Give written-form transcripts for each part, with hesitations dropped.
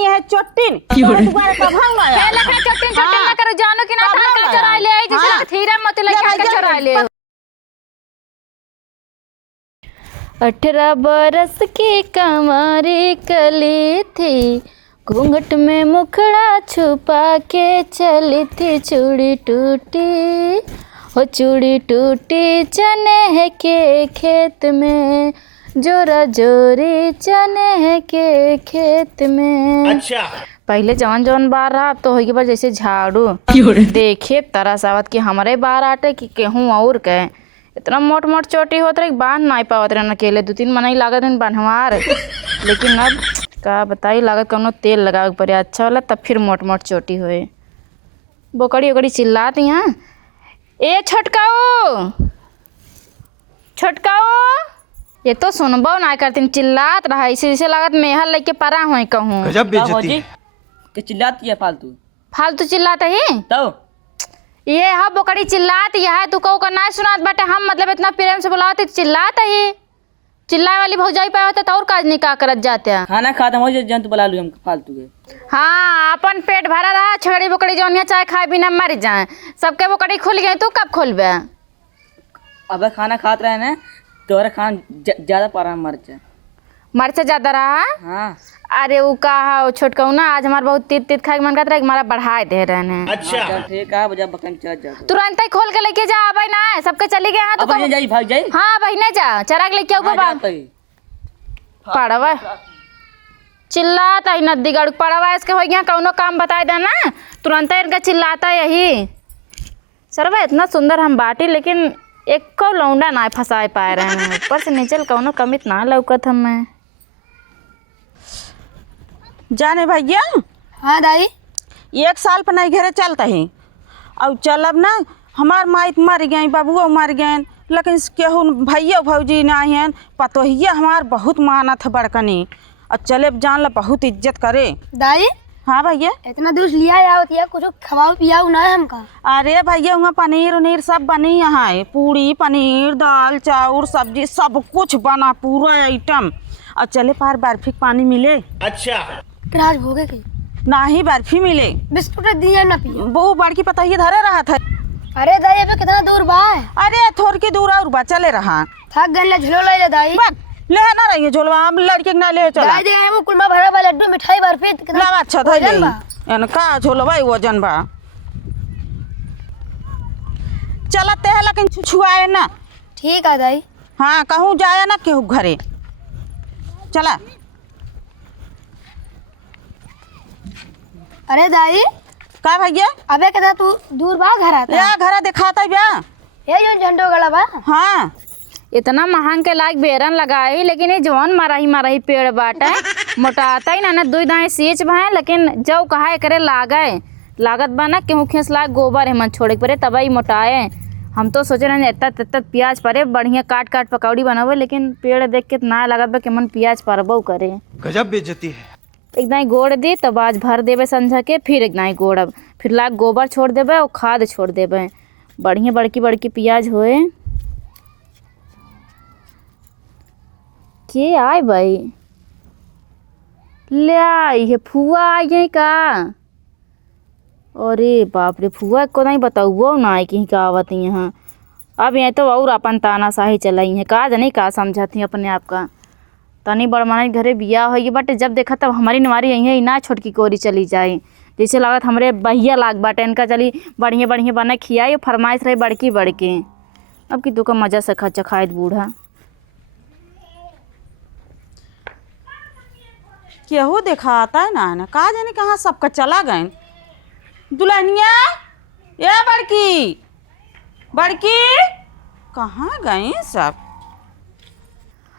आई है चोटिन दोबारा कब हम आया ए लखना चोटिन चोटिन ना करो जानो कि ना तार का चुरा ले आई जैसे थीरा मत लेके के चुरा ले 18 बरस की कमरी कली थी घूंघट में मुखड़ा छुपा के चली थी चूड़ी टूटी हो चूड़ी टूटी चने के खेत में जोरा जोरी चने के खेत में। अच्छा पहले जवन जवन बार रहा अब तो होगी बार जैसे झाड़ू देखे तरस आवत कि हमारे बार आटे कि केहूँ और के इतना मोट मोट चोटी होत रहे बांध नहीं पावत रहे अकेले 2-3 महीना लागत है बांधवार लेकिन अब का बताई लागत कौनो तेल लगावे पड़े अच्छा वाला तब फिर मोट मोट चोटी होए। बोकड़ी ओकड़ी चिल्लाती हैं ए छोटकाओ छोटकाओ ये तो सुनबो ना करती चिल्लात रहा इसे जैसे लागत मेहल लेके परा हुए कहूँ गजब बेइज्जती है चिल्लाती है फालतू फालतू चिल्लाता ही तो ये हाँ बोकड़ी चिल्लात यह है तू कहो का ना सुनात बाटे हम मतलब इतना प्रेम से बुलाते चिल्लाता ही चिल्लाए वाली भौजाई पे होता तो और काज नहीं का करत जाते हैं खाना खाता हो जंतु बुला लू हम फालतू के। हाँ अपन पेट भरा रहा छोड़ी बोकड़ी जौनिया चाहे खाए बिना मर जाए सबके बोकड़ी खुल गई तू कब खोलबे अब खाना खात रहे ना तोरा खाना ज्यादा पारा मर से ज्यादा रहा। हाँ अरे वो कहा छोटकऊ ना आज हमारा बहुत तीत तीत खाए मन करता है हमारा बढ़ाए दे रहे हैं। अच्छा ठीक है बजा बकन चल जा तुरंत ही खोल के लेके जा भाई ना सबके चली गए हाँ तो जाई भाग जाई हाँ बहने जा चराग लेके आओ बाबा पड़वा चिल्लाता ही नदी गड़ पड़वा इसके हो गया कौनो काम बताए देना तुरंत इनका चिल्लाता यही सरवा इतना सुंदर हम बाटी लेकिन एक को लौंडा ना फंसाए पाए रहे हैं ऊपर से नीचे कौनो कमित ना लौकत हमें जाने भैया। हाँ दाई 1 साल पर नहीं घेरे चलता ही अब चलब ना हमार माई मर गई बाबुओ मर गए लेकिन केहू भैया भौजी नहीं हैं पतोहिया हमार बहुत मानत है बड़कनी और चले जान ला बहुत इज्जत करे दाई। हाँ भैया इतना दूर लिया आवत या कुछ खवाओ पियाओ ना है हमका। अरे भैया वहाँ पनीर उनीर सब बनी यहाँ है पूरी पनीर दाल चाउर सब्जी सब कुछ बना पूरा आइटम और चले पार बर्फी पानी मिले। अच्छा राज भोगे के ना ही बर्फी मिले बिस्कुट दिया ना पिए वो बड़की पतोहिया धरे रहा था। अरे दाई अबे कितना दूर बा है? अरे थोड़ की दूर और बा चले रहा थक गए ले झोलो ले दाई ले ना रही झोलवा हम लड़के ना ले चला दाई दे हम कुलमा भरा बा लड्डू मिठाई बर्फी कितना अच्छा था ले इनका झोलवा वजन बा चलते है लेकिन छुआए ना। ठीक है दाई। हाँ कहूँ जाए ना केहू घरे चला। अरे दाई का भैया अबे कितना तू दूर बा घर आता या घरा दिखाता बा ये जो झंडो गला बा। हाँ इतना महंग के लायक बेरन लगाई लेकिन ये जवान मारा ही पेड़ बाटे मोटाता ही ना 2 दाएं सींच भाए लेकिन जब कहा करे लागत बा ना केहू खेस लाग गोबर है मन छोड़े पड़े तब ही मोटाए हम तो सोचे रहे इतना प्याज परे बढ़िया काट पकौड़ी बनावे लेकिन पेड़ देख के ना लागत बा कि मन प्याज परबो करे गजब बेइज्जती है। एकदम गोड़ दी तब आज भर देवे समझा के फिर एकदम गोड़ब फिर लाग गोबर छोड़ देवे और खाद छोड़ देवे बढ़िया बड़की प्याज होए के आए भाई ले आई है फुआ आई है का अरे बाप रे फुआ को नहीं बताऊँ ना आई कहीं का आवत यहाँ अब यहाँ तो और अपन तानाशाही चलाई है का जानी का समझती अपने आप का तनी बड़माने घरे बिया हो बटे जब देखा तब हमारी नवारी यही है ना छोटकी कोरी चली जाए जैसे लागत हमरे बहिया लाग बाटे इनका चली बढ़िया बना खियाई फरमाइश रही बड़की अब कि तू का मजा से खा खाए बूढ़ा केहू दिखाता है ना कहा जाने कहाँ सबका चला गए दुल्हनिया ये बड़की कहाँ गए सब।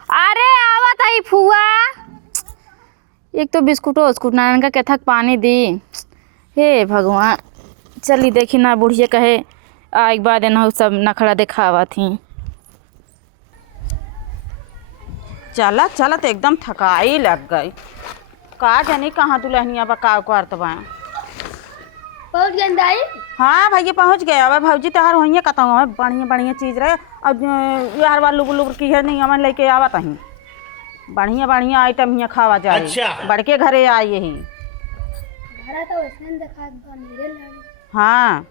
अरे आवत आई फुआ एक तो बिस्कुटो उस्कुट ना इनका कैथक पानी दी हे भगवान चली देखी ना बुढ़िया कहे एक बाद ना सब नखड़ा दिखावा थी चला तो एकदम थकाई लग गई का जानी कहाँ दुल्हनिया बका करत बा। पहुंच गए दाई। हाँ भैया पहुँच गए अब भौजी तोहार वहीं कहता हूँ बढ़िया चीज़ रहे अब यार वालू की है नहीं हमें लेके आवत ही बढ़िया आइटम यहाँ खावा जाए। अच्छा। बड़के घरे आई यही हरा था वैसे देखा बा मेरे लाड़ी। हाँ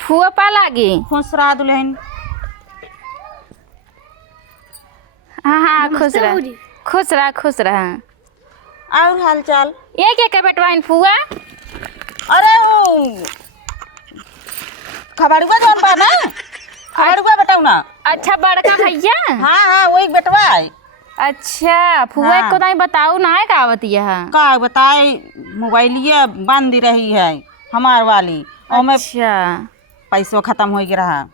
फुआ पा लागी। खुश रहा दुल्हन। हाँ हाँ खुश नमस्ते रह, बाबूजी। खुश रह, खुश रह। और हाल चाल? ये क्या के बेटवाइन फुआ? अरे वो खबरुआ जौन बा ना, खबरुआ बताऊ ना। अच्छा बड़का भैया। हाँ हाँ वही बेटवा है। अच्छा फुआ हाँ। को नहीं बताऊ ना है का बतिया है। का बताए, मोबाइलिया बंद रही है हमार वाली और मैं अच्छा पैसों खत्म हो गया रहा।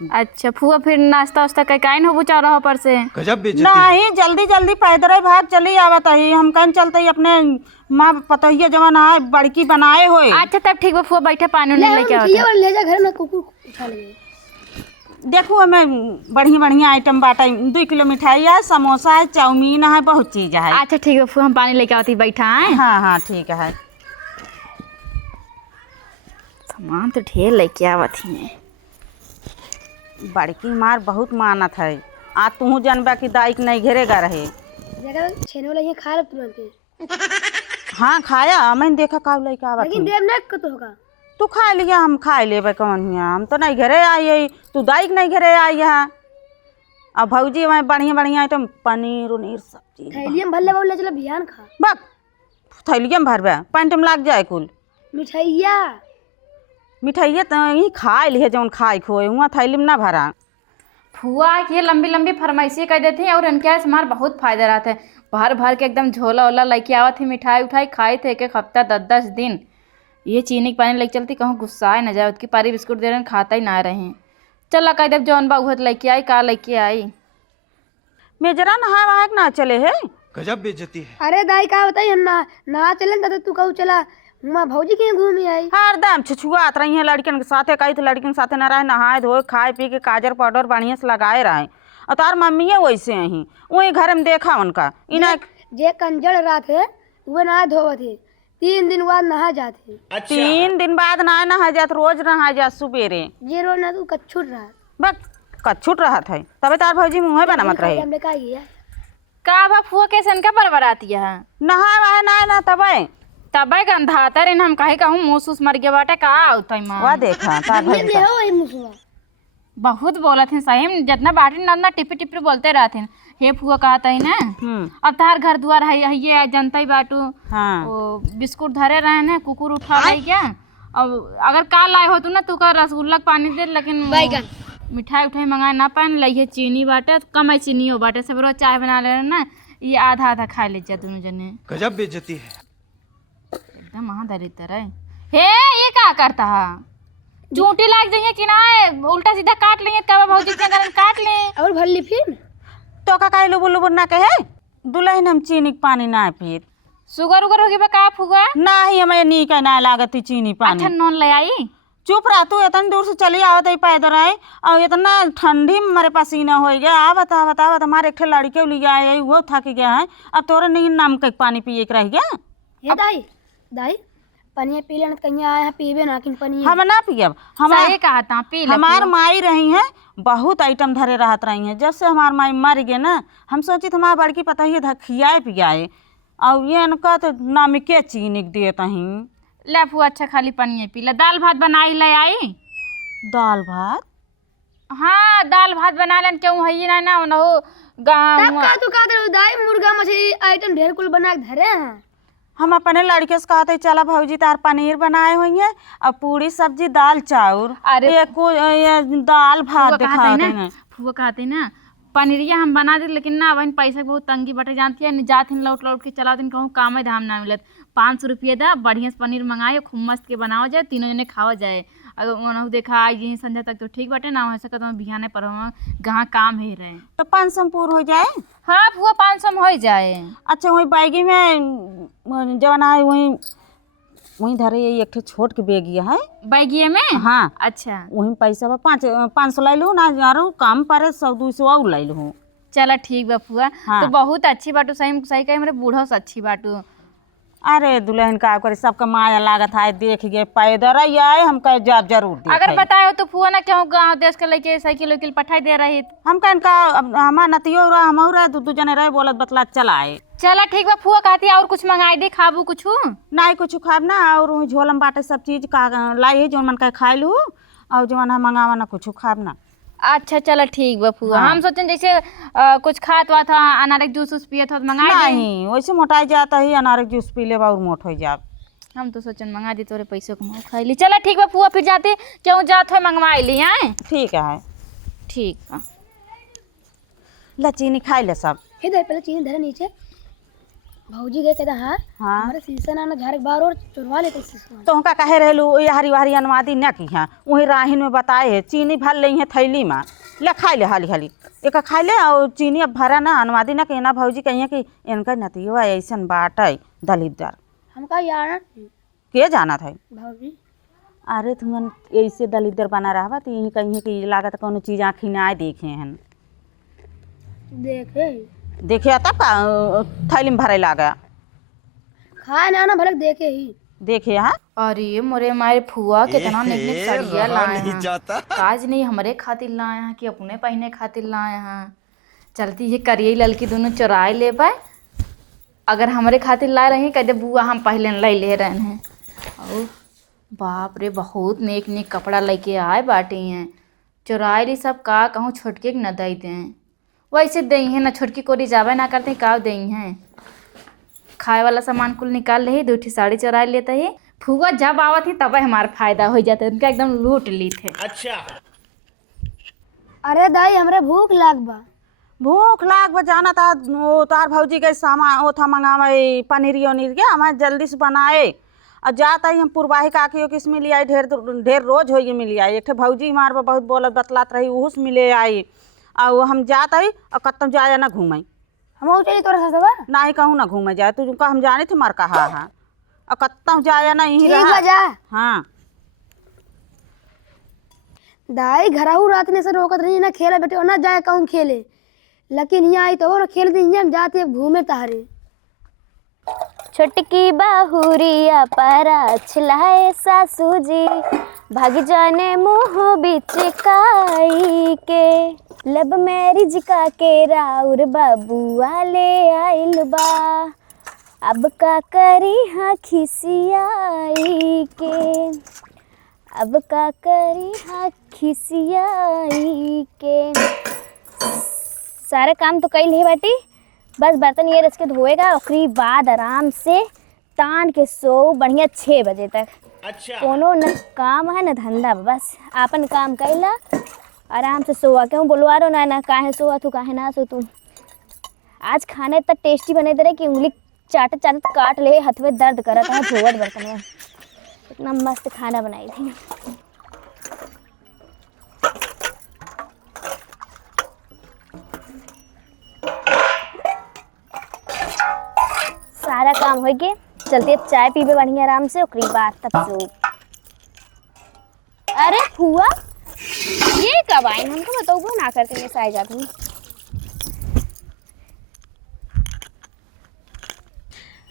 अच्छा फुआ फिर नाश्ता वास्ता कई काइन हो बुचा रहा पर से? गजब बेइज्जती। नहीं जल्दी जल्दी पैदल ही भाग चली आवत है। हम कहीं चलते ही अपने माँ पतोहिया जवन है बड़की बनाए होए। अच्छा तब ठीक बा फुआ, बैठे पानी ले नहीं लेके हम आओ। ये वाला ले जा घर में कुकुर उठा ले। देखो हमें बढ़िया बढ़िया आइटम बाटा, 2 किलो मिठाई है, समोसा है, चाउमीन है, बहुत चीज है। अच्छा ठीक है फुआ, हम पानी लेके आती, बैठा है। हाँ हाँ ठीक है। सामान तो ढेर लेके आवत ही है। बड़की मार बहुत मानत है। आज तू जानबा कि दाई के नहीं घेरेगा रहे। जगह छेने वाला ये खा ले तुरंत। हाँ खाया, मैंने देखा का लड़का आवत लेकिन है। देव ना को तो होगा। तू खा लिया, हम खा लेबे कौन हिया। हम तो नहीं घरे आई है, तू दाई के नहीं घरे आई है। अब भौजी मैं बढ़िया बढ़िया आइटम पनीर उनीर सब चीज थैली में भल्ले बाबू ले चला बिहान खा। बक थैलिया में भरबे, पैंटम लाग जाए कुल। मिठाइया मिठाइया तो यही खा लिए जौन खाई खोए हुआ, थैली में ना भरा। फुआ ये लंबी लंबी फरमाइशी कर देते हैं और इनके से हमारा बहुत फायदा रहता है। भर भर के एकदम झोला वोला लेके आवत थी, मिठाई उठाई खाए थे एक हफ्ता 10-10 दिन। ये चीनी के पानी लेके चलती, कहूँ गुस्सा न जाए, उसकी पारी बिस्कुट दे रहे हैं, खाता ही ना रहे। चल कह देव जौन बा उहत लेके आई, का लेके आई। मेजरा नहा वहा के ना चले है। गजब बेइज्जती है। अरे दाई का बताई हम ना चलन तो तू कहू चला हुआ भौजी के घूमी आई। हरदम छुछुआत रही है लड़किन के साथे, कही तो लड़किन के साथे न रहे, नहाए धोए खाए पी के काजर पाउडर बढ़िया से लगाए रहे। और तार मम्मी है वैसे ही, वही घर में देखा उनका इन्हें। जे कंजड़ रात है वो नहा धोवत है, 3 दिन बाद नहा जाते। 3 दिन बाद नहा जात, रोज नहा जात सुबेरे। ये रोज ना तू कच्छुट रहा। बस कच्छुट रहा था, तबे तार भौजी मुँह बना मत रहे। हमने कहा ये का बा फुआ कैसे इनका बरबराती है? नहा वहा ना तबे तबे गंधाता रे, हम काहे कहूँ मुँह सूस मर गया बाटे, का आवत है माँ। वह देखा तार भौजी ले हो वही मुसवा। बहुत बोलत हैं सही में, जितना बाटे ना टिपी टिपी बोलते रहते हैं। हे फुआ कहता है ना, अब तार घर द्वार है ये जनता ही बाटू। हाँ वो बिस्कुट धरे रहे ना, कुकुर उठा रही क्या। अब अगर का लाए हो तू ना, तू का रसगुल्ला के पानी दे, लेकिन मिठाई उठाई मंगाए ना पान लइहे। चीनी बाटे कम चीनी हो बाटे, सब रोज चाय बना ले ना, ये आधा आधा खा लीजिए दोनों जने। गजब बेइज्जती है। एकदम महादरिद्र है। हे ये क्या करता है? झूठी लाग जाइए कि ना, उल्टा सीधा काट लेंगे, कब भौजी के अंदर काट ले। और भल्ली फिर तो का काहे लुबुर लुबुर ना कहे। दुल्हन हम चीनी के पानी ना पिए। शुगर उगर होगी बा का फुआ? ना ही हमें नी का ना लागत ही चीनी पानी। अच्छा नॉन ले आई। चुप रह तू, इतनी दूर से चली आवत है पैदल आए, और इतना ठंडी में मेरे पसीना हो गया। आवत आवत आवत हमारे एक लड़के लिया है, वो थक गया है। अब तोरे नहीं नाम के पानी पिए के रह गया। ये दाई दाई पनिया पी लेना, कहीं आए हैं पीबे ना किन पनिया। हम ना पियब। सही कहा था, पी ले। हमार माई रही हैं, बहुत आइटम धरे रहत रही हैं। जब से हमार माई मर गए ना, हम सोची हमारा बड़की पता ही खियाए पियाए, और ये इनका तो नामिके चीनी देता ही। ले फुआ अच्छा खाली पनिया पी ले। दाल भात बनाई ले आई। दाल भात? हाँ दाल भात बना लेन, क्यों है ना ना हो गाँव। तब का तू का दे दाई, मुर्गा मछली आइटम ढेर कुल बना के धरे हैं। हम अपने लड़के से कहते चला भौजी तार पनीर बनाए हुई है, और पूरी सब्जी दाल चाउर, अरे ये दाल भात दिखाते हैं। फुआ कहते ना पनीरिया हम बना दे, लेकिन ना वही पैसा बहुत तंगी बटे जानती है। जात लौट लौट के चलाओ दिन, कहूँ काम है धाम ना मिलत। 500 रुपये दा, बढ़िया से पनीर मंगाए, खूब मस्त के बनाओ जाए, तीनों जने खावा जाए। अगर देखा आज यही संध्या तक तो ठीक बटे ना, हो सका तो बिहाने पर गहाँ काम है रहे तो 500 पूर हो जाए। हाँ फुआ 500 में हो जाए। अच्छा वही बैगी में जवन है वहीं धरे एक ठे छोट के बेगिया है बैगिए में। हाँ अच्छा वहीं पैसा बा 500 लै लूँ ना, यारो काम परे 100-200 और लै लूँ। चला ठीक बा फुआ। हाँ। तो बहुत अच्छी बाटू, सही सही कही मेरे बूढ़ा से अच्छी बाटू। अरे दुल्हन का करे सबका माया लागत है, देख गए पैदल ही आए, हम कहे जब जरूर देखे। अगर बताए तो फुआ ना क्यों गाँव देश के लेके साइकिल उकिल पठाई दे रही। हम कहन का हमार नतियो रहा, हम रहे, दू जने रहे, बोलत बतला चलाए। चला ठीक बा फुआ, कहती और कुछ मंगाई दे, खाबू कुछ नहीं कुछ खाब ना, और झोलम बाटे सब चीज का लाई है, जो मन का खाई लू, और जो मन मंगावा ना कुछ खाब ना। अच्छा चला ठीक बा फुआ। हाँ। हम सोचन जैसे कुछ खात हुआ था, अनार के जूस पियत हो तो मंगाई दे। नहीं वैसे मोटाई जाता ही, अनार के जूस पी ले और मोट हो जा। हम तो सोचन मंगा दी, तोरे पैसों को मुँह खाई ली। चला ठीक बा फुआ, फिर जाते क्यों जात हो मंगवाई ली आए। ठीक है ठीक बा। ला चीनी खाई ले सब। हे दे पहले चीनी धरे नीचे। भौजी गए कहता हाँ हाँ हमारे शीशा ना झाड़ के बाहर और चुनवा लेते शीशा। तो हमका कहे रहलू हरी वारी अनवादी न की हाँ, वही राहिन में बताए है, चीनी भर ली है थैली में, ले खाई ले हाली हाली एक खाई ले, और चीनी अब भरा ना अनवादी ना कहना। भौजी कहिए कि इनका नतिया ऐसन बाट है दलिद्दर, हमका यार के जाना था। भौजी अरे तुम ऐसे दलिद्दर बना रहा तो यही कहिए कि लागत कोनो चीज़ आँखी ना देखे हैं, देखे देखे तब का थैली में भरे लागा, खाए ना भलक देखे ही देखे हाँ। अरे मोरे मारे फुआ कितना निक निक सड़िया लाए हैं। जाता काज नहीं हमरे खातिर लाए हैं कि अपने पहने खातिर लाए हैं। चलती ये करिए ललकी दोनों चुराए ले पाए, अगर हमरे खातिर लाए रही कहते बुआ हम पहले ले रहे हैं। और बाप रे बहुत नेक नेक कपड़ा लेके आए बाटे हैं, चुराए ली सब का कहूँ छोटके न दे दें, वैसे दई हैं ना छोटकी कोरी जावे ना करते का दई हैं। खाए वाला सामान कुल निकाल ले, 2 साड़ी चुरा लेते ही। फुआ जब आवत ही तब हमारा फायदा हो जाता है, उनका एकदम लूट ली थे। अच्छा अरे दाई हमरे भूख लाग बा। भूख लाग बा जाना था, वो तार भौजी के सामान वो था मंगावे पनीर उनीर के, हमारे जल्दी से बनाए और जाता ही हम पुरवाही काकी किस मिली आई, ढेर रोज हो मिली आई। एक भौजी मार बहुत बोलत बतलात रही, उस मिले आई, और हम जाता ही और कत्तम जाए ना घूमाई। हम चली तोरा साथ बा ना ही कहूँ ना घूमे जाए, तुझको हम जाने थे मर कहा हाँ, और कत्तम जाए ना यहीं ठीक बा रहा। जा। हाँ दाई घराऊ रात ने से रोकत रही ना खेले बेटे और ना जाए कहूँ खेले, लेकिन यहाँ आई तो वो ना खेल दी, हम जाते घूमे तारे। छोटकी बाहुरिया पारा छिलाए सासू जी, भाग जाने मुँह बिचकाई के, लब मैरिज का के राउर बाबुआ ले आइल बा, अब का करी हाँ खिसियाई के, अब का करी हाँ खिसियाई के। सारे काम तो कई है बाटी, बस बर्तन ये रच के धोएगा, उसके बाद आराम से तान के सो बढ़िया 6 बजे तक। अच्छा कोनो न काम है न धंधा, बस आपन काम कैला आराम से सोआ। क्यों बोलवा रो ना काहे सोआ तू काहे ना सो तू। आज खाना इतना टेस्टी बने दे रहे कि उंगली चाटत चाटत काट ले, हथवे दर्द करत है धोवत बर्तन में। इतना मस्त खाना बनाई थी। सारा काम हो गए, चलते चाय पीबे बढ़िया आराम से, ओकरी बाद तब सो। अरे फुआ ये कब आई, हमको बताओ ना करते मैं आए जाती।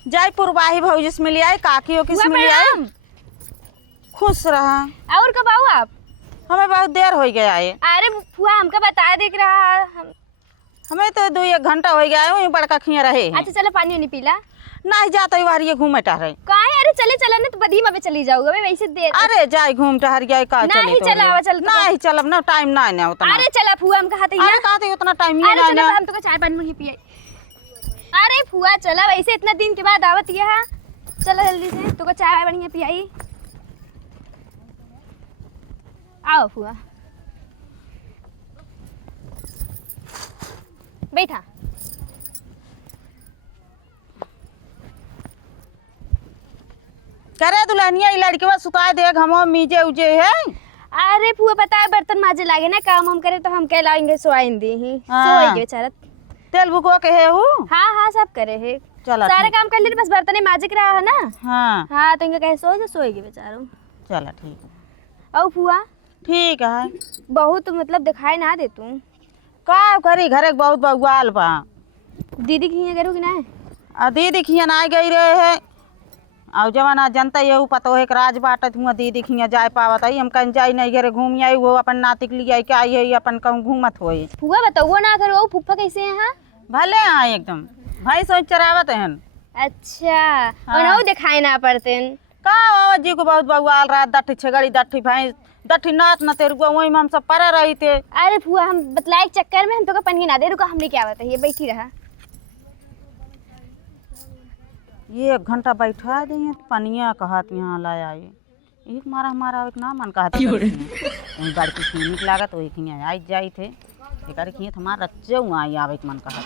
जाय पुरवाही भौजी से मिली आई, काकियों किस मिली आई। खुश रहा। और कब आओ आप? हमें बहुत देर हो गया है। अरे फुआ हमका बताया देख रहा हम। हमें तो 2-1 घंटा हो गया है, वहीं बड़का खिया रहे हैं। अच्छा चलो पानी नहीं पीला नहीं जाता ही बार ये घूमे टहरे। काहे? अरे चले चला ना तो बदीमा पे चली जाऊंगा मैं वैसे देर। अरे जाए घूम टहर गया का चले नहीं तो चलावा चल नहीं चलब ना, टाइम ना ना उतना। अरे चला फुआ हम कहते हैं। अरे कहते उतना टाइम ही अरे ना चलो ना। हम तो चाय पानी नहीं पिए। अरे फुआ चला वैसे इतना दिन के बाद आवत ये है, चलो जल्दी से तो चाय बढ़िया पियाई। आओ फुआ बैठा। करे दुल्हनिया लड़के सुताए देख हम मीजे उजे है। अरे फुआ पता है बर्तन माजे लागे ना, काम हम करे तो हम कहलाएंगे सोआइंदी ही हाँ। सोएंगे बेचारा। तेल बुको के है हूँ। हाँ हाँ सब करे है, चला सारे काम कर ले, बस बर्तन माजे के रहा है ना। हाँ हाँ तो इनका कहे सो सोएगी बेचारा। चला ठीक है। औ फुआ ठीक है। बहुत मतलब दिखाई ना दे तू। का करी घरे बहुत बउआल बा। दीदी की यहाँ करूँ कि ना? दीदी खियन आ गई रहे है, और जवाना जनता ये पता है राज बाटत हुआ दीदी खिया जाए पावत आई हम कहीं जाई नहीं घरे घूम आई वो अपन नातिक लिया आई क्या आई अपन कहूँ घूमत होई फुआ बताओ ना करो फुफ्फा कैसे हैं? हाँ भले हाँ एकदम भाई सोच चरावत हैं। अच्छा और वो दिखाई ना पड़ते हैं का बाबा जी को बहुत बउआल रहा दट्ठी छगड़ी दट्ठी भैंस दट्ठी नाच न तेरे वही में हम सब परे रही थे। अरे फुआ हम बतलाए के चक्कर में हम तो का पनी ना दे रुका हमने क्या बताइए बैठी रहा ये 1 घंटा बैठा दिए पनिया कहत यहाँ लाया ये एक मारा हमारा एक ना मन कहता वही बड़की क्लिनिक लागत वही खिया आई जाई थे एक खिए हमारा रच्चे आई आवे के मन कहत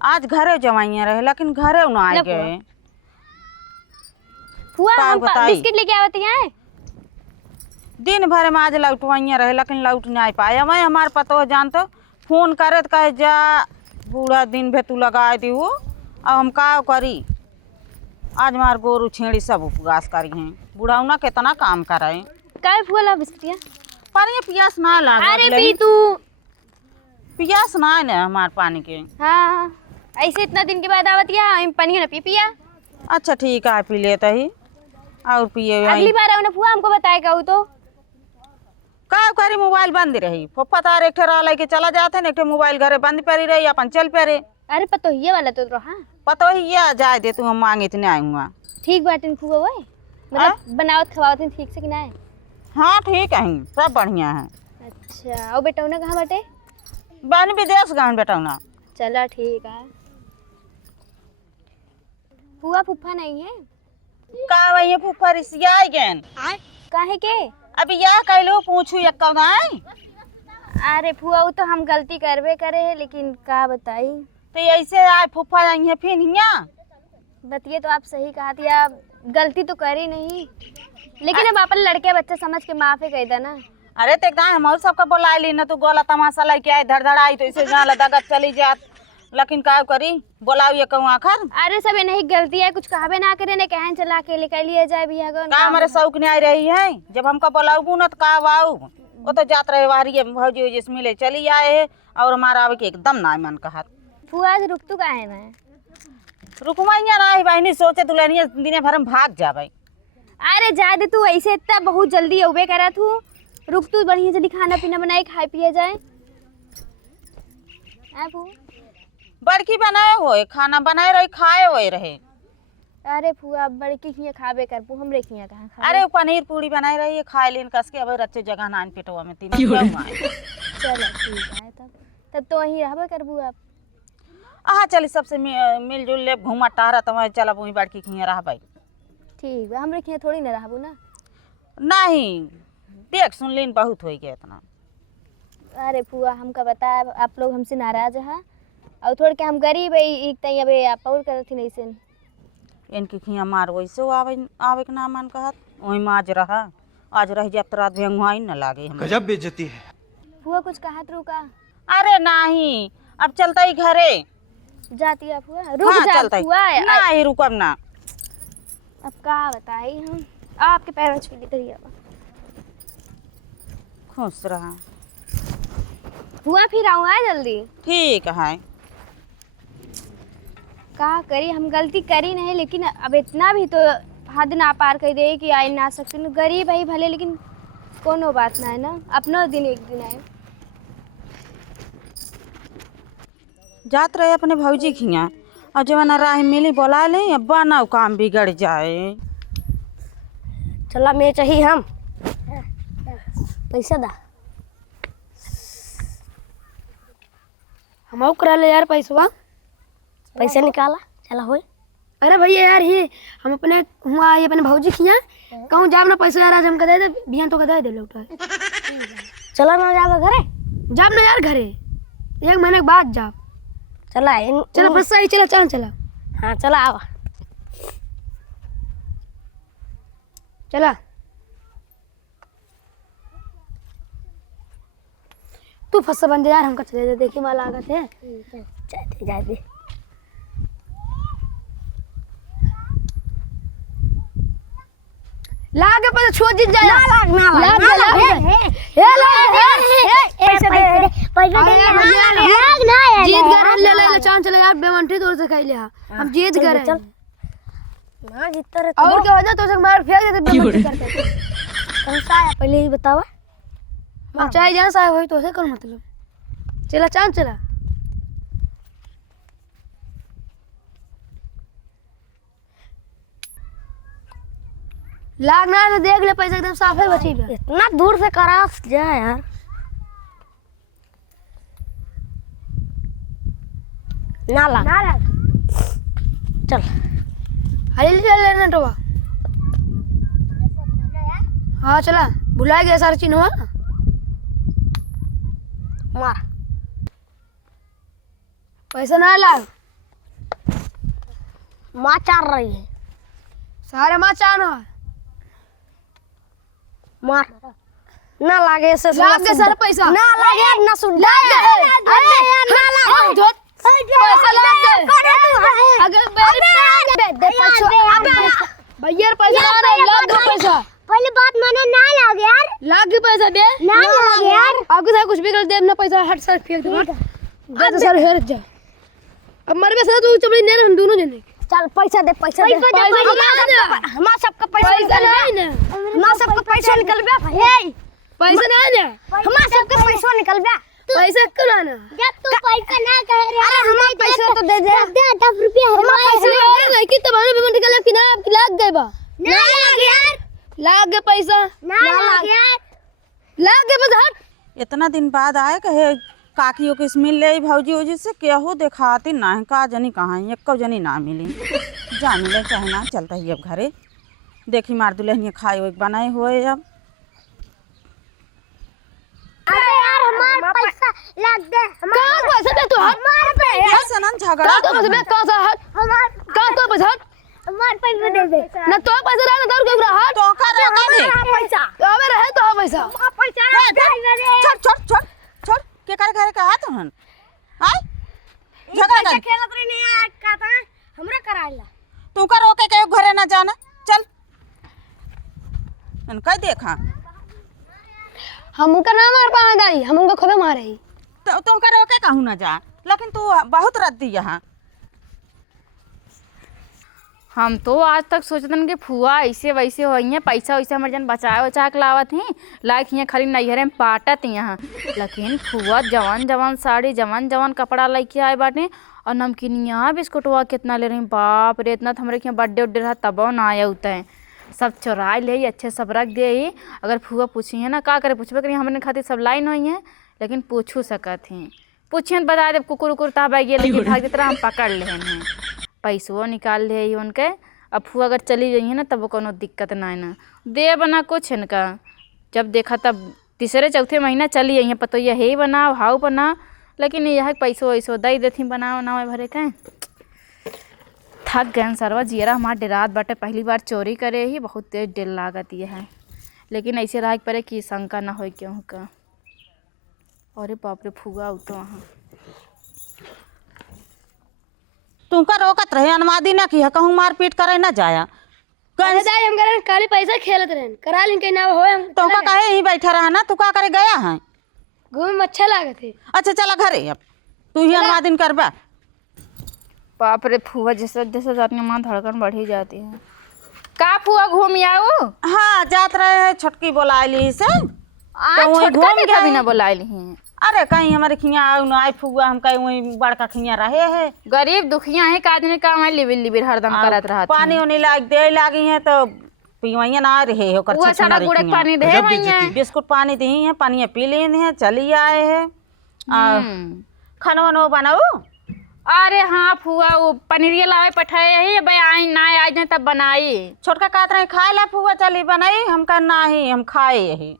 आज घरे जवाइया रहे लेकिन घरे न आए गए। फुआ हम बिस्किट लेके आवत हैं दिन भर में आज लौटवाइया रहे लेकिन लौट नहीं पाए मैं हमारे पतो जानते फोन करे तो कहे जा बूढ़ा दिन भे तू लगा दी हो अब हम का करी आज हमार गोरू छेड़ी सब उपवास करी हैं बूढ़ा ना कितना काम करे काय फुआ ला बिस्किटिया पानी पियास ना लागे अरे पी तू पियास ना है ना हमार पानी के। हाँ ऐसे इतना दिन के बाद आवत या हम पानी ना पिया अच्छा ठीक है पी लेते ही और पिए अगली बार आओ ना फुआ हमको बताएगा वो तो का करी मोबाइल बंद रही पप्पा तार एक ठे लेके चला जाते न एक ठे मोबाइल घरे बंद पड़ी रही अपन चल पे अरे पतो ये वाला तो हाँ पतो ही ये जाए दे तू हम मांगे इतने आऊँगा ठीक बात फुआ वो मतलब बनावत खवावत ठीक से कि ना है? हाँ ठीक है सब बढ़िया है। अच्छा और बेटौना कहाँ बाटे? बन विदेश गहन बेटौना। चला ठीक है। फुआ फुफ्फा नहीं है का वही फुफ्फा रिसिया गन काहे के अभी यह कहलो पूछू एक कौन अरे फुआ वो तो हम गलती करबे करे है लेकिन का बताई तो ऐसे आए फुफ्फा आई है फिर हिया बतिए तो आप सही कहा थी आप गलती तो करी नहीं लेकिन अब अपन लड़के बच्चे समझ के माफी कह देना। अरे तो एकदम हम सबका बोला ली ना तू गोला तमाशा लेके आए धड़ आई तो इसे जहाँ दगत चली जात लेकिन का करी बोलाओ ये कहूँ आखिर अरे सब नहीं गलती है कुछ कहबे ना करे ने कहन चला के लेकर लिया जाए भैया का हमारे शौक नहीं आई रही है जब हमको बोलाऊ ना तो का वाऊ वो तो जात रहे वारी भौजी जिस मिले चली आए है और हमारा आवे के एकदम ना मन कहा फुआ आज रुक तू काहे मैं रुकवाइया ना बहनी सोचे दुल्हनिया दिन भर में भाग जावे। अरे जा दे तू ऐसे इतना बहुत जल्दी उबे करा तू रुक तू बढ़िया से खाना पीना बनाए खाए पिए जाए बड़की बनाए हुए खाना बनाए रहे खाए हुए रहे। अरे फुआ बड़की खिया खाबे कर पू हमरे खिया कहां खा अरे पनीर पूरी बनाए रही खाए लेन कस के अब रच्चे जगह नान पेटवा में तीन चलो ठीक है तब तो वहीं रहबे करबू आप हाँ चली सबसे मिलजुल ले घूमा टहरा तो मैं चला वही बड़की खिया रह भाई ठीक है हमरे खिया थोड़ी ना रहबू ना नहीं देख सुन लेन बहुत हो गया इतना। अरे फुआ हमका बता आप लोग हमसे नाराज है और थोड़ के हम गरीब है एक तई अबे आप और करत नहीं से इनकी खिया मार वैसे आवे के ना मन कहत वही में आज रह जाब तो रात भेंगुआई न लागे हम गजब बेइज्जती है। फुआ कुछ कहत रुका अरे नहीं अब चलता ही घरे जाती है फुआ रुक हाँ, जा चलता फुआ नहीं रुकब ना अब का बताई हम आपके पैरों छू ली तरी अब खुश रहा फुआ फिर आऊँ है जल्दी ठीक है। का करी हम गलती करी नहीं लेकिन अब इतना भी तो हद ना पार कर दे कि आई ना सकते गरीब है भले लेकिन कोनो बात ना है ना अपना दिन एक दिन आए जात रहे अपने भौजी खिया और जवाना राह मिली बोला ले अब ना काम बिगड़ जाए। चला मैं चाहिए हम पैसा दा हम करा ले यार पैसा निकाला चला हो। अरे भैया यार ये हम अपने हुआ ये अपने भौजी खिया कहूँ जाब ना पैसा यार आज हमको दे दे बिहान तो दे दे लौटा चला ना जाब घरे जाब ना यार घरे 1 महीने के बाद जाब चला चला बस सही चला चला हाँ चला आवा चला तू फंस बन जा यार हमको चले दे देखी माल लागत है जा दे लागे पर छोड़ दी जाए ना लाग पैसा दे ना। जीत गए ले ले चांद चले यार बेमंटी तोड़ से खाई ले हम जीत गए ना जीतता रहता और क्या हो जाए तो मार फेंक देते बेमती करते कौन सा है पहले ही बतावा मैं चाहे जहाँ सा वही तो से कर मतलब चला चांद चला लाग ना तो देख ले पैसा एकदम साफ है बची इतना दूर से करा जा यार ना लाग चल हली चल लेना तो हाँ चला भुला गया सारा चीज हुआ मार पैसा ना लाग माँ चार रही है सारे माँ चार मार ना लागे से लागे सर पैसा ना लागे ना सुन लागे अरे ना लागे पैसा लागे अगर दे पैसा भैया पैसा लाग दो पैसा पहले बात माने ना लागे यार लाग दे पैसा दे ना लागे यार आगे से कुछ भी कर दे अपना पैसा हट सर फेंक दे दे सर हेर जा अब मर में सर तू चमड़ी ने हम दोनों जने चल पैसा दे हमारा सबका पैसा निकल हमारा सबका पैसा निकल बे भाई पैसा ना ना हमारा सबका पैसा निकल बे पैसा क्यों ना जब तू पैसा ना कह रे अरे हमारा पैसा तो दे दे 10 रुपया हमारा पैसा और नहीं कि तुम्हारे पेमेंट निकल कि ना आपकी लाग गए बा ना लाग यार लाग गए पैसा ना लाग यार लाग गए बस हट इतना दिन बाद आए कहे काकियों के मिल ले भौजी वौजी से केहू देखाती ना है का जनी कहाँ है एको जनी ना मिली जा मिले चाहे ना चलता ही अब घरे देखी मार दुल्हनिया खाए हुए बनाए हुए अब अरे यार हमारा पैसा लाग दे हमारा पैसा दे तू हमारा पैसा सनन झगड़ा तो पैसा दे का सा हट हमारा का तो पैसा हमारा पैसा दे दे ना तो पैसा ना दौड़ के रहा तो का रोका दे पैसा तो हमें रहे तो पैसा पैसा छोड़ छोड़ छोड़ छोड़ के कर घर का हाथ हन हाय झगड़ा कर खेलत रे नहीं आज का था हमरा कराइला तू का रोके के घरे ना जाना चल अन कह देखा हम उनका ना मार पा दाई हम उनको खूबे मारे ही तो तू का रोके कहूं ना जा लेकिन तू बहुत रद्दी यहाँ हम तो आज तक सोचतन कि फुआ ऐसे वैसे हो हैं पैसा वैसे हमारे जन बचाए वचा के लावत हैं लाइक यहाँ खाली नैहरे में पाटत यहाँ लेकिन फुआ जवान जवान साड़ी जवान जवान कपड़ा लेके आए बाटे और नमकीनिया बिस्कुटवा कितना ले रही बाप रे इतना तो हमारे यहाँ बर्थडे उड्डे रहा तब ना आया होता है सब चुराए ले अच्छे सब रख दे ही अगर फुआ पूछी है ना का करे पूछबे करी हमारे खातिर सब लाइन हुई है लेकिन पूछू सकत हैं पूछिए बता दे कुकुर उकुर तब आ गया लेकिन भाग तरह हम पकड़ ले हैं पैसो निकाल ले उनके अब फुआ अगर चली जाइए ना तब कोनो दिक्कत ना है ना दे बना कुछ इनका जब देखा तब तीसरे चौथे महीना चली जाइए पतो ये बनाओ हाउ बना लेकिन यह पैसो वैसो दई देती बनाओ ना भरे के थक गए सरवा जियरा हमारा डेरात बाटे पहली बार चोरी करे ही बहुत तेज डेल लागत ये है लेकिन ऐसे रह पड़े कि शंका ना हो क्यों का अरे बाप रे फुआ तो वहाँ तुमका रोकत रहे अनुमादी ना कि कहूँ मारपीट करे ना जाया करे दाई हम करे काली पैसा खेलत रहन करा लें के ना हो हम तुमका कहे ही बैठा रहा ना तू का करे गया है घूमे में अच्छा लागत है अच्छा चला घरे अब तू ही अनुमादिन करबा बाप रे फुआ जैसे जैसे जाती माँ धड़कन बढ़ी जाती है का फुआ घूम आओ हाँ जात रहे है छोटकी बोलाई ली से आज छोटका देखा भी ना बोला हैं अरे कहीं हमारे खिया आए फुआ हम कहीं वही बड़का खिया रहे है गरीब दुखिया है का आदमी काम है लिबिर लिबिर हरदम करत रहत पानी उनी लाग दे लागी है तो पीवैया ना रहे हो कर वो सारा गुड़क पानी दे भैया बिस्कुट पानी दी है पानी पी लेन है चली आए है खाना वाना बनाओ अरे हाँ फुआ वो पनीरिया लाए पठाए है भाई आई ना आज नहीं तब बनाई छोटका कहत रहे खाए ला फुआ चली बनाई हम का ना ही हम खाए यही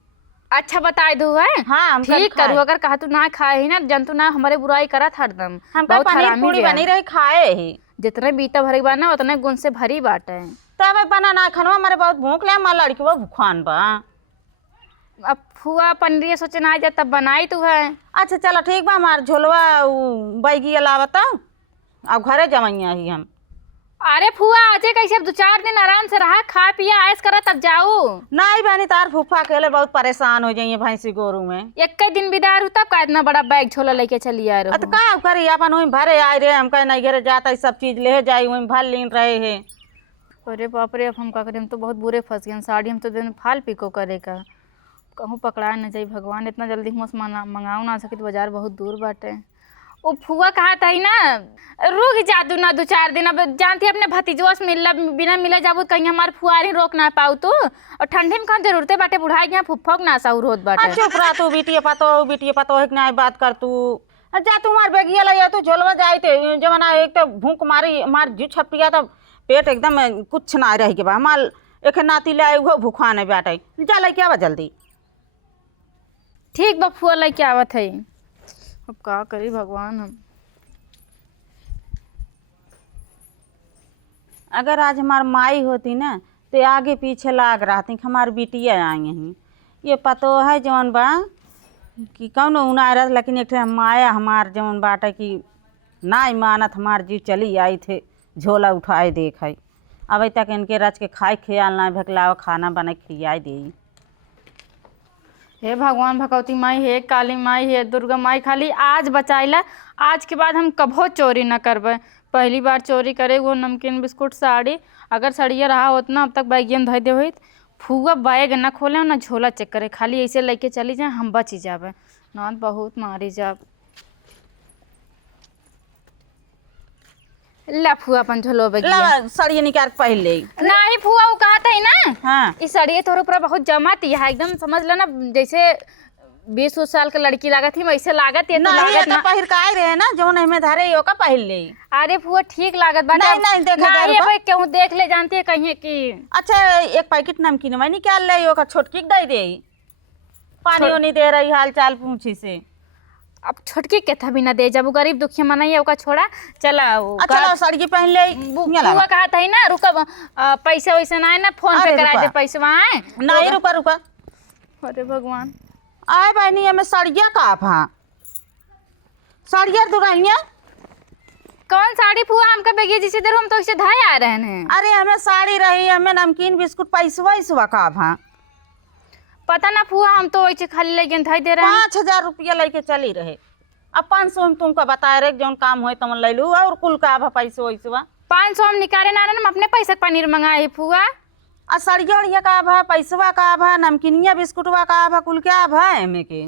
अच्छा बता दू है हाँ हम ठीक करू अगर कहा तू ना खाए ही ना जंतु ना हमारे बुराई करत हरदम हम का पनीर पूरी बनी रही खाए ही जितने बीता भरी बा ना उतने गुण से भरी बाटे तब बना ना खाना हमारे बहुत भूख ले हमारा लड़की वो भूखान बा अब फुआ पनीरिया सोचे ना जा तब बनाई तू है अच्छा चलो ठीक बा हमार झोलवा बैगी अलावता अब घरे जमैया ही हम अरे फुआ आजे कैसे 2-4 दिन आराम से रहा खा पिया ऐस करा तब जाओ नहीं बहनी तार फूफा अकेले बहुत परेशान हो जाइए भैंसी गोरू में एक दिन बिदार हूँ तब का इतना बड़ा बैग झोला लेके चली आ रहे तो का करी अपन वही भरे आए रे हम कहे नहीं घरे जाता सब चीज ले जाई वही भर लीन रहे है अरे बाप रे, अब हम का करें, हम तो बहुत बुरे फंस गए। साड़ी हम तो दिन फाल पिको करे का, कहूँ पकड़ा न जाई भगवान। इतना जल्दी हम मंगाऊ ना सके, तो बाजार बहुत दूर बाटे। वो फुआ कहा था ही ना, रुक जा दू ना 2-4 दिन। अब जानती है अपने भतीजवा से मिलला बिना मिले जाबू कहीं हमार फुआरी रोक ना पाऊ तू। और ठंडी में कौन जरूरते बाटे, बुढ़ाई गया फुफ्फक ना साउर होत बाटे। चुप रहा तू, बिटिया पतो है कि ना बात कर तू। जा तू मार बेगिया लगे तू झोलवा जाए थे जमाना, एक तो भूख मारी मार जी छपिया, तो पेट एकदम कुछ ना रह के बा। माल एक नाती ले आए वो भूखा नहीं बाटे, जा लेके आवा जल्दी। ठीक बा फुआ लेके आवत है। अब का करी भगवान हम। अगर आज हमार माई होती ना तो आगे पीछे लाग रहती, हमार बिटिया आई हैं। ये पतो है जौन बा कि कौन उनारत, लेकिन एक माया हमार जौन बाटे कि ना मानत, हमार जीव चली आई थे झोला उठाए देख है। अभी तक इनके रच के खाए ख्याल ना भकलावा, खाना बना खियाई दे। हे भगवान, भगवती माई, हे काली माई, हे दुर्गा माई, खाली आज बचाइला। आज के बाद हम कभो चोरी न करबे। पहली बार चोरी करे वो नमकीन बिस्कुट साड़ी। अगर सड़िया रहा होत ना, अब तक बैगियन धै दे होइत। फुआ बैग न खोले ना झोला चेक करे, खाली ऐसे लेके चली जाए, हम बच ही जाबे ना, बहुत मारी जाब। ला फुआ अपन झोलो बैगिया ला साड़ी निकाल पहले। नहीं फुआ, वो कहते है ना, हाँ इस साड़ी तोर ऊपर बहुत जमाती है एकदम, समझ लो ना, जैसे 20 साल की लड़की लागत ही वैसे लागत है। तो नहीं लागत ना पहिर का रहे ना जौन हमें धरे यो का पहन ले। अरे फुआ ठीक लागत बाटे। नहीं देखा नहीं भाई, क्यों देख ले, जानती है कहीं कि। अच्छा एक पैकेट नमकीन वही निकाल ले, यो का छोटकी दे दे। पानी उनी दे रही हाल चाल पूछी से। अब छोटकी के था भी ना दे, जब गरीब दुखिया मनाइए ओका छोड़ा चला। अच्छा साड़ी पहन ले। फुआ कहा था ना, रुका पैसे वैसे ना है ना, फोन पे करा दे पैसा आए। नहीं रुका। अरे भगवान, आए बहनी हमें साड़िया का भा साड़िया दुराइया। कौन साड़ी फुआ हमका बेगिए, जिसे देर हम तो इसे धाए आ रहे हैं। अरे हमें साड़ी रही, हमें नमकीन बिस्कुट पैसवा का भा। पता ना फुआ, हम तो वैसे खाली लेके धाई दे रहे हैं। 5000 रुपया लेके चली रहे। अब 500 हम तुमको बताए रहे जौन काम हो तुम ले लू, और कुल का भा पैसो वैसवा। 500 हम निकाले ना, हम अपने पैसे पनीर मंगाए फुआ। आ साड़िया उड़िया का भा, पैसवा का भा, नमकीनिया बिस्कुटवा का भा, कुल क्या भा एमे के।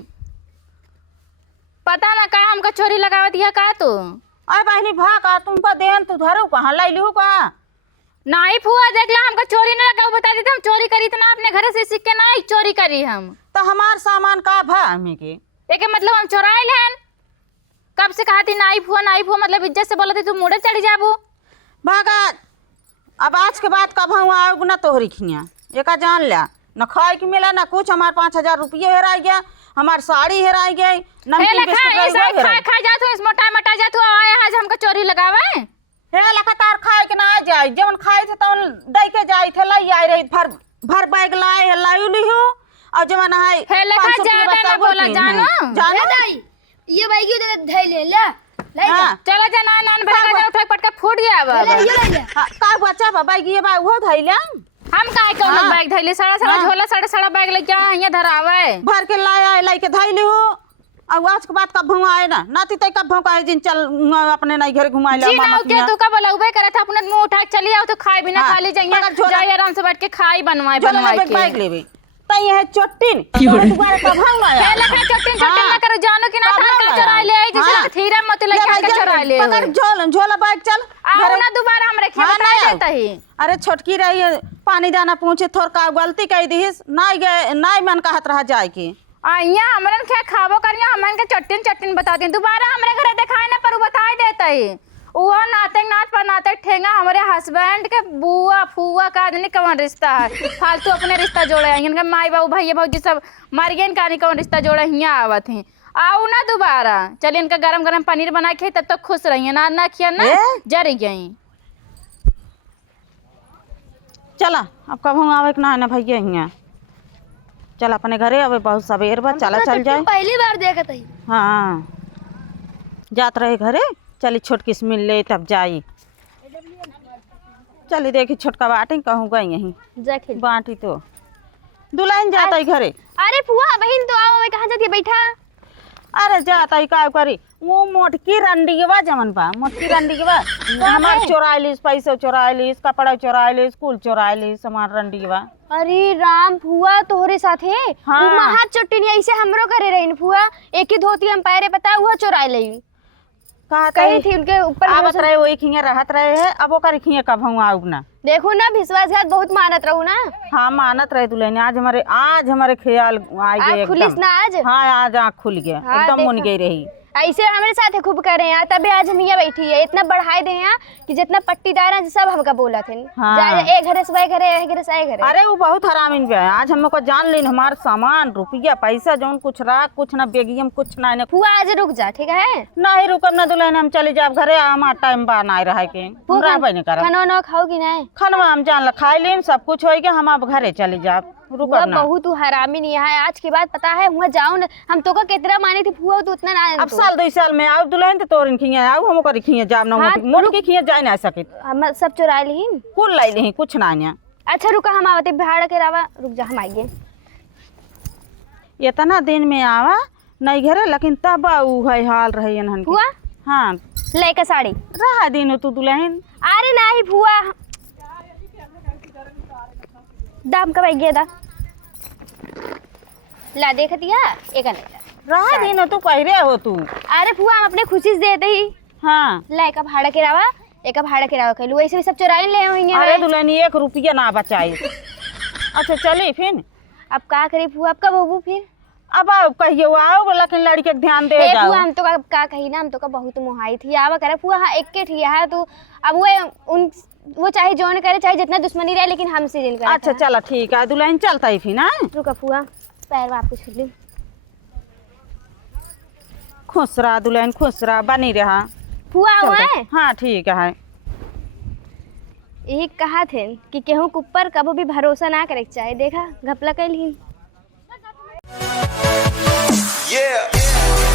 पता ना का हमका चोरी लगावत है का तो। अरे बहनी भा का तुमको देन तू धरो कहाँ लाई लू का। नहीं फुआ देख ला, हमका चोरी ना लगा, बता देते हम चोरी करी इतना अपने घर से सीख के ना चोरी करी हम। तो हमार सामान का भा एमे के। एक मतलब हम चोराए लेन। कब से कहा थी नाई फुआ मतलब इज्जत से बोलती तू मुड़े चढ़ जाबू। भागा अब आज के बाद कब हम आओगे ना तोहरी खिया एक जान लिया, न खाए की मिला ना कुछ। हमारे 5000 रुपये हेरा गया, हमार साड़ी हेरा गई, नमकीन बिस्कुट खा जात इस मोटा जात आए आज हमका चोरी लगावे। हे लगातार खाए के ना आ जाए, जवन खाए थे तवन दे के जाए थे, लाई आई रही भर बैग लाए लाई लिहू। और जवन है हे लेखा ज्यादा ना बोला, जानो दाई ये बैगी दे धै ले ले हां चला जा नान भगा उठा पटका फूट गया अब। ले ये ले का बच्चा बा बैग ये बा वो धैले हम काहे कौन बैग धैले, सारा झोला सारा बैग लेके यहां धरावे भर के लाए लाई के धैले हो। अब आज के बाद कब भंगा आए ना नाती तय कब भंगा आए दिन चल अपने नहीं घर घुमाए ला मामा के तू का बोलबे करे था अपने मुंह उठा के चली आओ तो खाए बिना खा ली जाइए आराम से बैठ के खाई बनवाए के बैग लेबे तई है चोटिन दोबारा कब भंगा आए लखा चोटिन ना करो जानो कि ना थार का चुरा ले आई जैसे थीरा मत लेके के चुरा ले पकड़ झोला बैग चल आओ ना दोबारा हम रखे बता देता ही। अरे छोटकी रही पानी दाना पूछे थोड़ का गलती कह दीस नहीं गए नहीं मन कहत रहा जाए के आइया हमरन क्या खाबो करिया हमन के चट्टिन बता दे दोबारा हमरे घरे दिखाए ना पर बताए देता ही। वो नात पर नाते ठेंगा हमारे हस्बैंड के बुआ फुआ का नहीं कौन रिश्ता है, फालतू अपने रिश्ता जोड़े हैं इनके माई बाबू भैया भौजी सब मर गए इनका नहीं कौन रिश्ता जोड़े हियाँ आवत हैं। आओ ना दोबारा चलिए इनका गरम पनीर बना के तब तक खुश रहिए ना खिया ना जर गई। चला अब कब हम आवे ना भैया हियाँ चल अपने घरे अबे बहुत सवेर बा चला चल जाए। पहली बार देखा थी हाँ जात रहे घरे चली छोटकी से मिल ले तब जाई चली देखी छोटका बाटी कहूँ गई यहीं बाटी तो दुल्हन जाता ही घरे। अरे फुआ बहन तो आओ कहाँ जाती है बैठा। अरे जाता ही का करी वो मोटकी रंडीवा जमन बा, मोटकी रंडीवा हमार चोराइलिस, पैसे चोराइलिस, कपड़ा चोराइलिस, कुल चोराइलिस हमार रंडीवा। अरे राम फुआ तोहरे साथे हाँ। उ महा चोटिनी ऐसे हमरो करे रही फुआ। एक ही धोती हम पैरे बता वो चुरा लई कहा कही थी उनके ऊपर आवत रहे वही खिया रहत रहे है, अब ओकर खिया कब हम आऊब ना। देखो ना विश्वासघात बहुत मानत रहू ना। हाँ मानत रहे दुल्हन, आज हमारे ख्याल आ गए आँख खुलिस एकदम। ना आज। हाँ आज आँख खुल गया, हाँ, एकदम मुन देखा। गई रही। ऐसे हमारे साथ खूब करे हैं तबे आज हम यहाँ बैठी है। इतना बढ़ाए दे हैं कि जितना पट्टीदार है सब हमका बोला थे। हाँ। जा ए घरे से वह घरे, ए घरे से ए घरे। अरे वो बहुत हरामीन बे, आज हम को जान लीन हमार सामान रुपया पैसा जौन कुछ राख कुछ ना बेगियम कुछ ना ने। फुआ आज रुक जा ठीक है। नहीं रुकब ना दुल्हन, हम चले जाब घरे, हमार टाइम बा ना रहे के हम रहबे नहीं करब। खाना वाना खाओगी नहीं? खनवा हम जान ल खाई लीन, सब कुछ होई के हम अब घरे चले जाब, फुआ रुकब ना। बहुत तू हरामी नहीं है। आज के बाद पता है वहाँ जाऊँ ना हम तो का कितना मानी थी फुआ तू उतना ना। अब साल 2 साल में आऊ दुल्हन तो तोरिन खिया आऊ, हम ओकर खिया जाब ना। हाँ, मोट के खिया जाए ना सके, हम सब चुरा ली। कुल लाई ली कुछ ना आया। अच्छा रुका हम आवते भाड़ा के रावा, रुक जा हम आएंगे। इतना दिन में आवा नहीं घरे, लेकिन तब ऊ है हाल रही हन फुआ हाँ लेके साड़ी रहा दिन तू दुल्हन। अरे नहीं फुआ दाम कब आएगी दा ला देख दिया एक रहा दिन तू कह रहे हो तू। अरे फुआ हम अपने खुशी से देते ही हाँ ला का भाड़ा के रावा, एक भाड़ा के रावा कहलू ऐसे भी सब चुराए ले होंगे। अरे दुल्हन 1 रुपया ना बचाई। अच्छा चली फिर अब का करी फुआ, अब कब होबू फिर? अब आओ कहियो आओ, लेकिन लड़के के ध्यान दे ए जाओ। फुआ हम तो का कही ना, हम तो का बहुत मोहाई थी आवा करे फुआ। हाँ एक के ठिया है तू अब वो चाहे जौन करे चाहे जितना दुश्मनी रहे, लेकिन हमसे जिन करे। अच्छा चलो ठीक है दुल्हन, चलता ही फिर ना। रुका फुआ पैर वापस छू ली। खुश रहा दुल्हन, खुश रहा, बनी रहा। फुआ हुआ है हाँ ठीक है। यही कहा थे कि केहू के ऊपर कभी भी भरोसा ना करे के चाहे। देखा घपला कैल ही। Yeah.